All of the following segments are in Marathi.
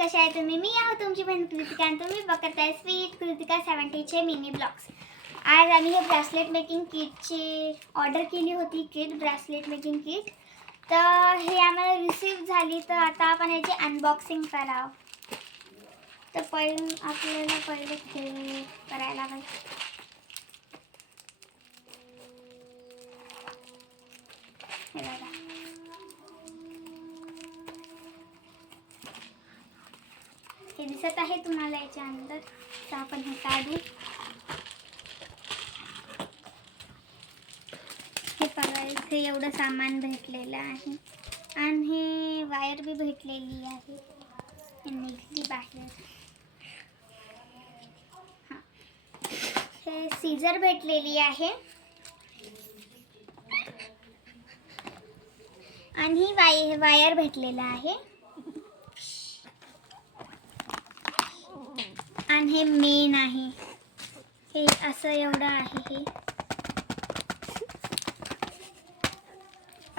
कशा आहे तुम्ही? मी आहो तुमची बहीण कृतिका आणि तुम्ही बघत आहे स्वीट कृतिका 70चे मिनी ब्लॉग्स. आज आम्ही हे ब्रेसलेट मेकिंग किटची ऑर्डर केली होती, किट ब्रेसलेट मेकिंग किट. तर हे आम्हाला रिसीव झाली, तर आता आपण याची अनबॉक्सिंग करावं. तर आपल्याला पहिले हे करायला पाहिजे. हे बघा, हे दिसत आहे तुम्हाला याच्या अंदर. तर आपण हे काढू. हे बघा, इथे एवढं सामान भेटलेलं आहे आणि हे वायर बी भेटलेली आहे. हे निघली बाहेर. हां, हे सीझर भेटलेली आहे आणि ही वायर भेटलेला आहे आणि हे मेन आहे. हे असं एवढं आहे. हे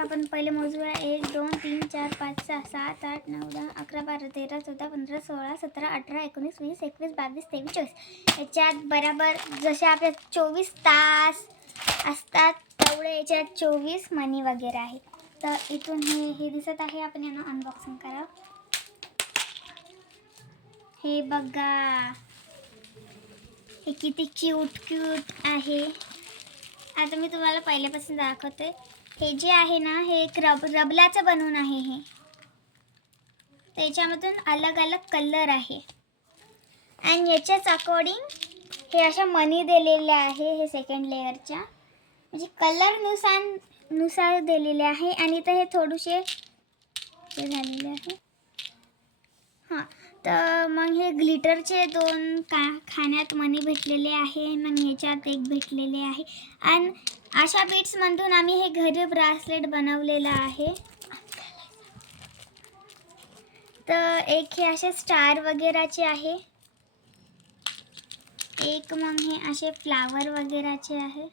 आपण पहिले मोजूया. 1 2 3 4 5 6 7 8 9 10 11 12 13 14 15 16 17 18 19 20 21 22 23 24. याच्यात बरोबर जसे आपले 24 तास असतात तेवढे याच्यात 24 मनी वगैरे आहे. तर इथून हे दिसत आहे. आपण यांना अनबॉक्सिंग करा. हे बघा, हे किती क्यूट आहे. आता मी तुम्हाला पहिल्यापासून दाखवते. हे जे आहे ना, हे एक रबलाचं बनवून आहे. हे त्याच्यामधून अलग अलग कलर आहे आणि याच्याच अकॉर्डिंग हे अशा मनी दिलेल्या आहे. हे सेकंड लेअरच्या म्हणजे कलर नुसार दिलेले आहे. आणि इथं हे थोडेसे हे झालेले आहे. हां, तर मग हे ग्लिटरचे 2 खाण्यात मनी भेटलेले आहे. मग ह्याच्यात एक भेटलेले आहे आणि अशा बीट्समधून आम्ही हे घरी ब्रासलेट बनवलेलं आहे. तर एक हे असे स्टार वगैरेचे आहे. एक मग हे असे फ्लावर वगैरेचे आहे.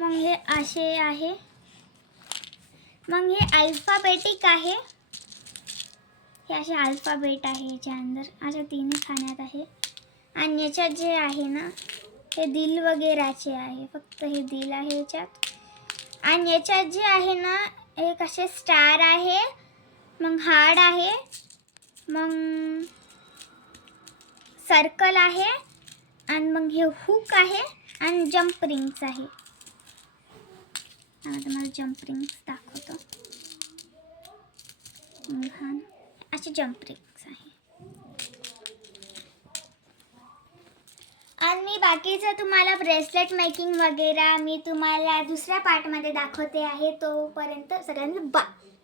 मग हे असे आहे. मग हे अल्फाबेटिक आहे. हे असे अल्फाबेट आहे याच्या अंदर. अशा 3 खाण्यात आहे. आणि याच्यात जे आहे ना, हे दिल वगैरेचे आहे. फक्त हे दिल आहे याच्यात. आणि याच्यात जे आहे ना, एक असे स्टार आहे, मग हार्ट आहे, मग सर्कल आहे आणि मग हे हुक आहे आणि जम्प रिंग्स आहे. तुम्हाला जम्प रिंग्स दाखवतो. असे जम्प रिंग्स आहे. आणि बाकीचं तुम्हाला ब्रेसलेट मेकिंग वगैरे मी तुम्हाला दुसऱ्या पार्टमध्ये दाखवते आहे. तोपर्यंत सगळ्यांना बाय.